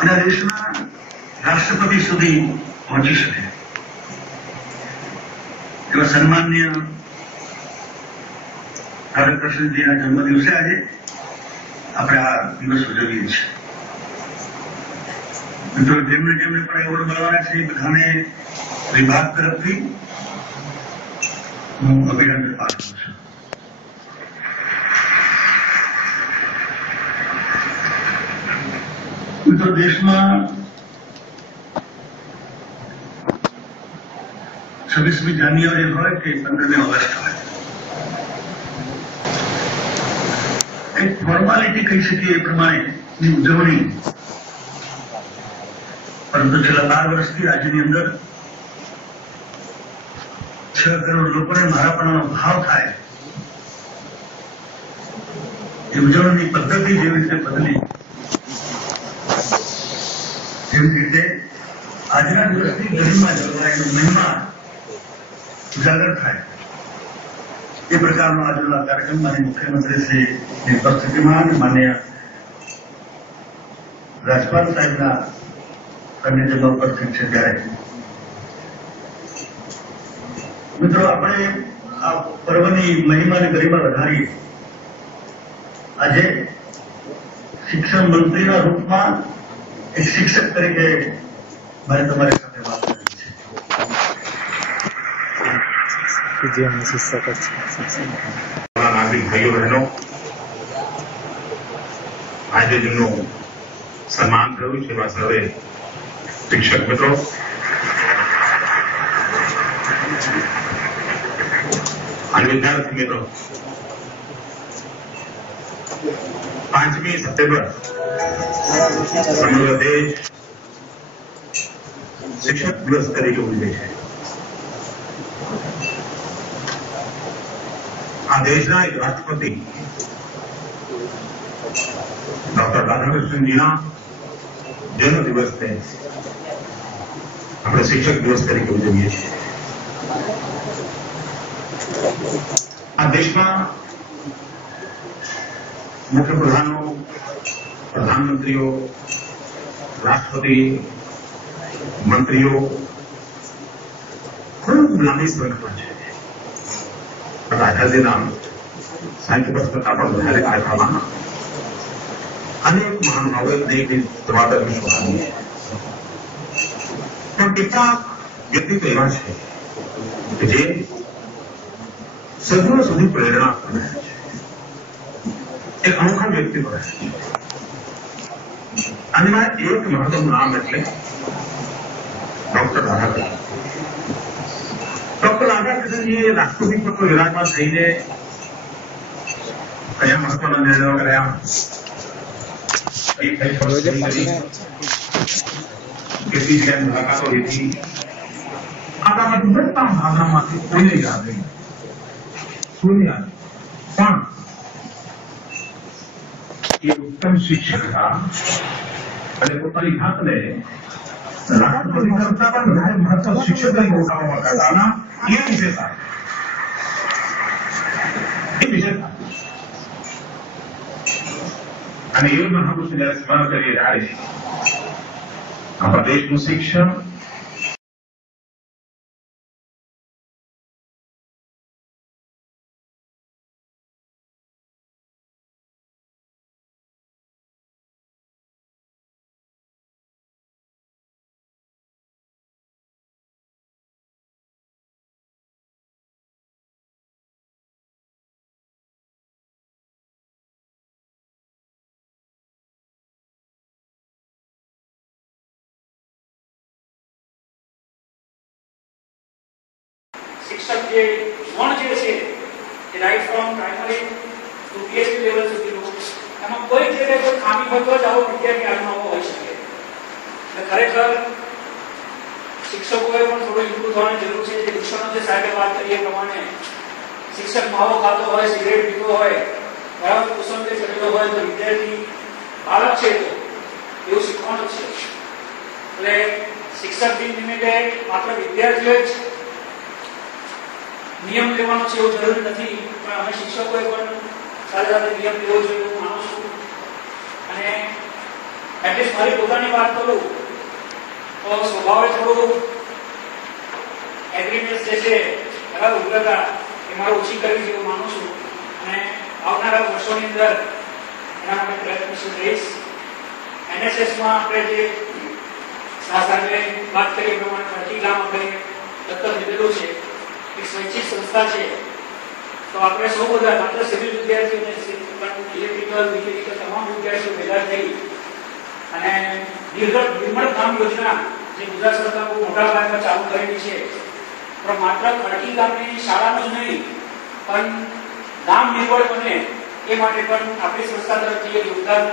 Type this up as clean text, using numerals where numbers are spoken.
અને દેશના રાષ્ટ્રપતિ સુધી પહોંચી શકે એવા સન્માનીય કૃષ્ણજીના જન્મદિવસે આજે આપણે આ દિવસ ઉજવીએ છીએ. મિત્રો, જેમને જેમને પણ એવોર્ડ મળવાના છે એ બધાને વિભાગ તરફથી હું અભિનંદન પાઠવું છું. મિત્રો, દેશમાં 26મી જાન્યુઆરી હોય કે 15મી ઓગસ્ટ હોય, એક ફોર્માલિટી કહી શકીએ એ પ્રમાણેની ઉજવણી, પરંતુ છેલ્લા 12 વર્ષથી રાજ્યની અંદર 6 કરોડ લોકોને મારાપણાનો ભાવ થાય એ ઉજવણીની પદ્ધતિ જેવી રીતે બદલી, જેવી રીતે આજના દિવસની ગરિમા જળવાય, મહિમા ઉજાગર થાય એ પ્રકારનો આજનો કાર્યક્રમ માન્ય મુખ્યમંત્રી શ્રીની ઉપસ્થિતિમાં અને માન્ય રાજ્યપાલ સાહેબના સાનિધ્યમાં ઉપસ્થિત છે. ત્યારે મિત્રો, આપણે આ પર્વની મહિમા અને ગરિમા વધારીએ. આજે શિક્ષણ મંત્રીના રૂપમાં એક શિક્ષક તરીકે મારે તમારી સાથે વાત કરવી છે. નાગરિક ભાઈઓ બહેનો, આજે જેમનું સન્માન થયું છે એવા સર્વે શિક્ષક મિત્રો, અને વિદ્યાર્થી મિત્રો, 5મી સપ્ટેમ્બર સમગ્ર દેશ શિક્ષક દિવસ તરીકે ઉજવે છે. આ દેશના એક રાષ્ટ્રપતિ ડોક્ટર રાધાકૃષ્ણજીના જન્મ દિવસને આપણે શિક્ષક દિવસ તરીકે ઉજવીએ છીએ. આ દેશમાં મુખ્યપ્રધાનો, પ્રધાનમંત્રીઓ, રાષ્ટ્રપતિ, મંત્રીઓ ખૂબ લાંબી સંખ્યા છે. આઝાદીના 60 વર્ષ કરતા પણ વધારે કાળમાં અનેક મહાનુભાવોએ અનેક જવાબદાર વિશ્વહાની છે. પણ કેટલાક વ્યક્તિત્વ એવા છે કે જે સદીઓ સુધી પ્રેરણા આપી રહ્યા છે. એક અનોખા વ્યક્તિત્વ રહે છે. અને એમાં એક મહત્વનું નામ એટલે ડોક્ટર રાધાકૃષ્ણ. ડોક્ટર રાધાકૃષ્ણજીએ રાષ્ટ્રપતિ પદ પર વિરાજમાન થઈને કયા મહત્વના નિર્ણયો કર્યા, કેટલી જગ્યાએ મુલાકાતો લીધી, આટલામાંથી બધા ભાવનામાંથી કોઈને યાદ નહીં, કોઈને યાદ પણ એ ઉત્તમ શિક્ષક હતા અને પોતાની જાતને રાષ્ટ્રપતિ કરતા પણ વધારે મહત્વ શિક્ષક તરીકે ઓળખાવા માંગતા હતા. એ વિશેષતા અને એ મહાપુરુષ જયારે સ્મરણ કરીએ ત્યારે આપણા દેશનું શિક્ષણ શિક્ષક જે ગુણ જે છે એ right from primary to PhD level સુધીનું, એમાં કોઈ જગ્યાએ કોઈ ખામી હોય તો જ આવો વિદ્યાર્થી આગળ હોઈ શકે. એટલે ખરેખર શિક્ષકોએ પણ થોડું ઇમ્પ્રુવ થવાની જરૂર છે. જે શિક્ષણનો જે સાહેબે વાત કરી એ પ્રમાણે શિક્ષક માવો ખાતો હોય, સિગરેટ પીતો હોય, બરાબર કુસંગે ચડેલો હોય તો વિદ્યાર્થી બાળક છે તો એવું શીખવાનું છે. એટલે શિક્ષક દિન નિમિત્તે માત્ર વિદ્યાર્થીઓ જ નિયમ લેવાનો છે એવું જરૂરી નથી, પણ અમે શિક્ષકોએ પણ સાથે સાથે નિયમ લેવો જોઈએ હું માનું છું. અને એટલીસ્ટ મારી પોતાની વાત કરું તો સ્વભાવે થોડું એગ્રીમેન્ટ જે છે બરાબર ઉગ્રતા એ મારે ઓછી કરવી જેવું માનું છું અને આવનારા વર્ષોની અંદર એના માટે પ્રયત્નશીલ રહીશ. NSSમાં આપણે જે સાહેબે વાત કરી એ પ્રમાણે પ્રતિ ગામ આપણે દત્તક લીધેલું છે, એક સ્વૈચ્છિક સંસ્થા છે. તો આપણે સૌ બધા માત્ર સિવિલ વિદ્યાર્થીઓને પણ ઇલેક્ટ્રિકલ મિકેનિકલ તમામ વિદ્યાર્થીઓ ભેગા થઈ અને નિર્મળ ગામ યોજના જે ગુજરાત સરકાર બહુ મોટા પાયામાં ચાલુ કરેલી છે, પણ માત્ર ખડકી ગામની શાળાનું જ નહીં પણ ગામ નિર્મળ બને એ માટે પણ આપણી સંસ્થા તરફથી યોગદાન